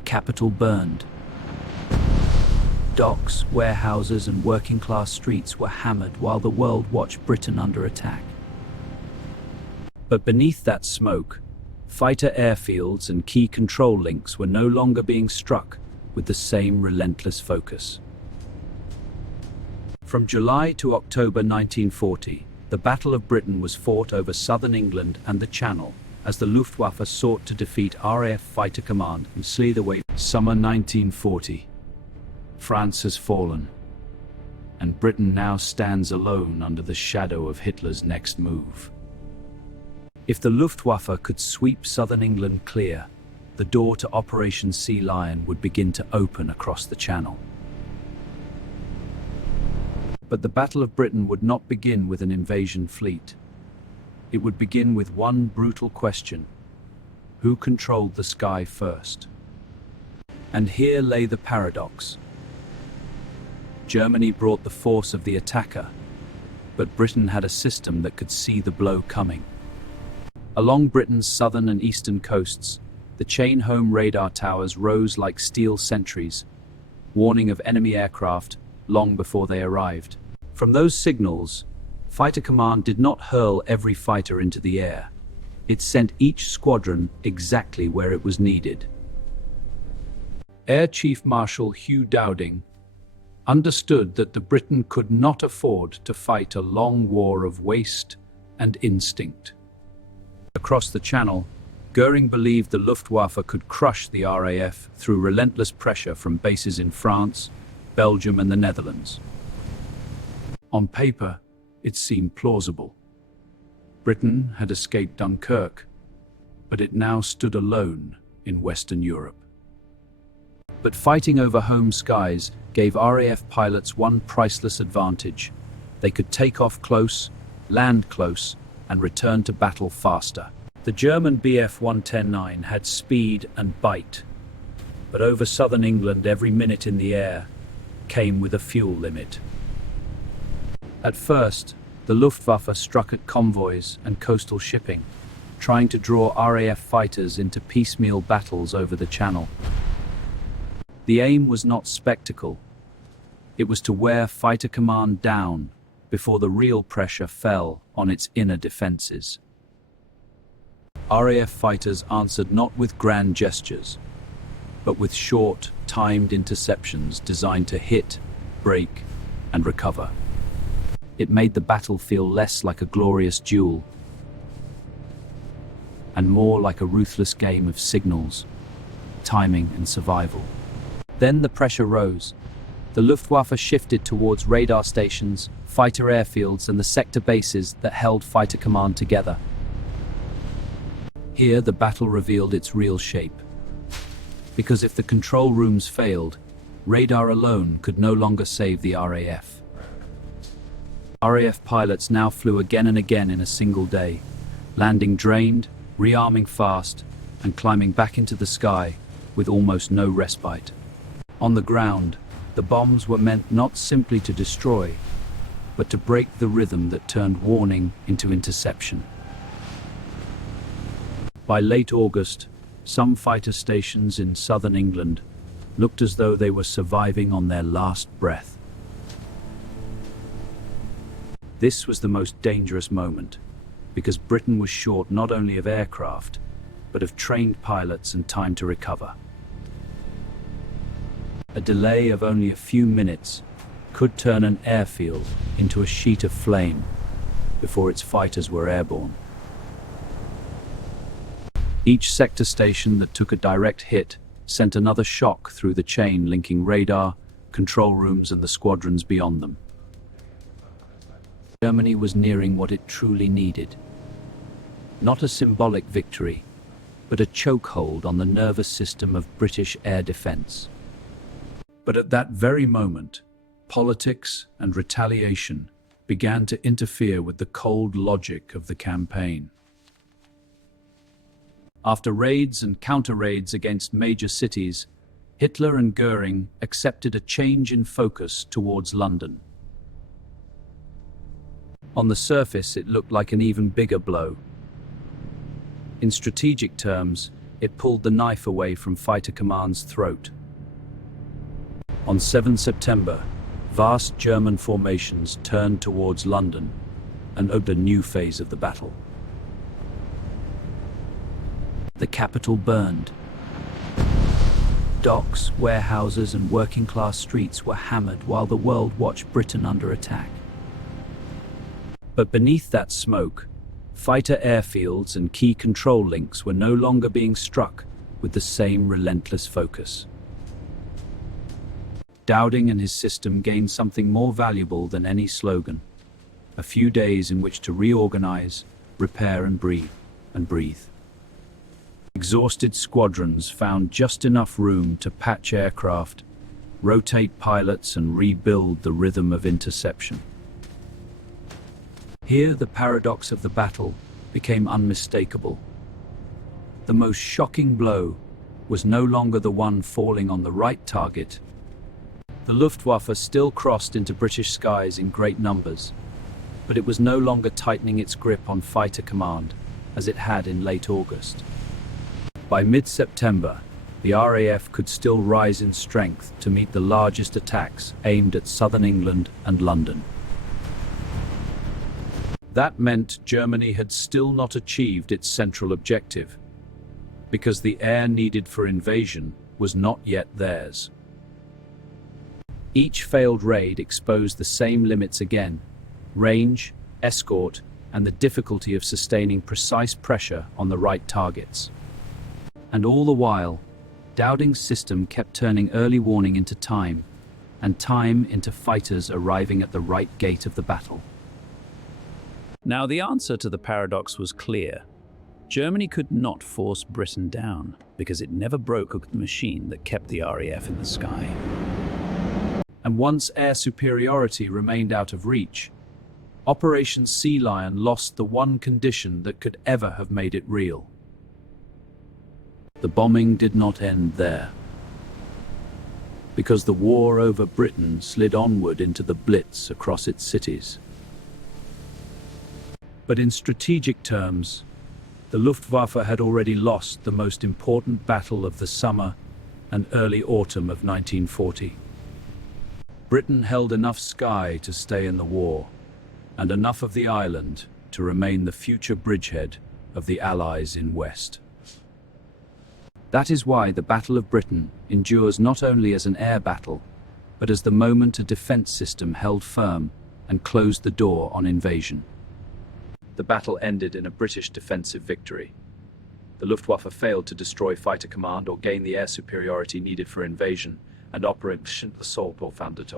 the capital burned. Docks, warehouses, and working-class streets were hammered while the world watched Britain under attack. But beneath that smoke, fighter airfields and key control links were no longer being struck with the same relentless focus. From July to October 1940, the Battle of Britain was fought over southern England and the Channel as the Luftwaffe sought to defeat RAF Fighter Command and slay the way. Summer 1940. France has fallen, and Britain now stands alone under the shadow of Hitler's next move. If the Luftwaffe could sweep southern England clear, the door to Operation Sea Lion would begin to open across the Channel. But the Battle of Britain would not begin with an invasion fleet. It would begin with one brutal question: who controlled the sky first? And here lay the paradox. Germany brought the force of the attacker, but Britain had a system that could see the blow coming. Along Britain's southern and eastern coasts, the chain-home radar towers rose like steel sentries, warning of enemy aircraft long before they arrived. From those signals, Fighter Command did not hurl every fighter into the air. It sent each squadron exactly where it was needed. Air Chief Marshal Hugh Dowding understood that the Britain could not afford to fight a long war of waste and instinct. Across the Channel, Goering believed the Luftwaffe could crush the RAF through relentless pressure from bases in France, Belgium, and the Netherlands. On paper, it seemed plausible. Britain had escaped Dunkirk, but it now stood alone in Western Europe. But fighting over home skies gave RAF pilots one priceless advantage. They could take off close, land close, and return to battle faster. The German Bf 110-9 had speed and bite, but over southern England every minute in the air came with a fuel limit. At first, the Luftwaffe struck at convoys and coastal shipping, trying to draw RAF fighters into piecemeal battles over the Channel. The aim was not spectacle. It was to wear Fighter Command down before the real pressure fell on its inner defenses. RAF fighters answered not with grand gestures, but with short, timed interceptions designed to hit, break, and recover. It made the battle feel less like a glorious duel and more like a ruthless game of signals, timing, and survival. Then the pressure rose. The Luftwaffe shifted towards radar stations, fighter airfields, and the sector bases that held Fighter Command together. Here, the battle revealed its real shape. Because if the control rooms failed, radar alone could no longer save the RAF. RAF pilots now flew again and again in a single day, landing drained, rearming fast, and climbing back into the sky with almost no respite. On the ground, the bombs were meant not simply to destroy, but to break the rhythm that turned warning into interception. By late August, some fighter stations in southern England looked as though they were surviving on their last breath. This was the most dangerous moment, because Britain was short not only of aircraft, but of trained pilots and time to recover. A delay of only a few minutes could turn an airfield into a sheet of flame before its fighters were airborne. Each sector station that took a direct hit sent another shock through the chain linking radar, control rooms, and the squadrons beyond them. Germany was nearing what it truly needed. Not a symbolic victory, but a chokehold on the nervous system of British air defense. But at that very moment, politics and retaliation began to interfere with the cold logic of the campaign. After raids and counter-raids against major cities, Hitler and Goering accepted a change in focus towards London. On the surface, it looked like an even bigger blow. In strategic terms, It pulled the knife away from Fighter Command's throat. On 7 September, vast German formations turned towards London and opened a new phase of the battle. The capital burned. Docks, warehouses, and working-class streets were hammered while the world watched Britain under attack. But beneath that smoke, fighter airfields and key control links were no longer being struck with the same relentless focus. Dowding and his system gained something more valuable than any slogan: a few days in which to reorganize, repair, and breathe. Exhausted squadrons found just enough room to patch aircraft, rotate pilots, and rebuild the rhythm of interception. Here, the paradox of the battle became unmistakable. The most shocking blow was no longer the one falling on the right target. The Luftwaffe still crossed into British skies in great numbers, but it was no longer tightening its grip on Fighter Command as it had in late August. By mid-September, the RAF could still rise in strength to meet the largest attacks aimed at southern England and London. That meant Germany had still not achieved its central objective, because the air needed for invasion was not yet theirs. Each failed raid exposed the same limits again: range, escort, and the difficulty of sustaining precise pressure on the right targets. And all the while, Dowding's system kept turning early warning into time, and time into fighters arriving at the right gate of the battle. Now, the answer to the paradox was clear. Germany could not force Britain down, because it never broke the machine that kept the RAF in the sky. And once air superiority remained out of reach, Operation Sea Lion lost the one condition that could ever have made it real. The bombing did not end there, because the war over Britain slid onward into the Blitz across its cities. But in strategic terms, the Luftwaffe had already lost the most important battle of the summer and early autumn of 1940. Britain held enough sky to stay in the war, and enough of the island to remain the future bridgehead of the Allies in West. That is why the Battle of Britain endures not only as an air battle, but as the moment a defense system held firm and closed the door on invasion. The battle ended in a British defensive victory. The Luftwaffe failed to destroy Fighter Command or gain the air superiority needed for invasion, and Operation Assault or found it.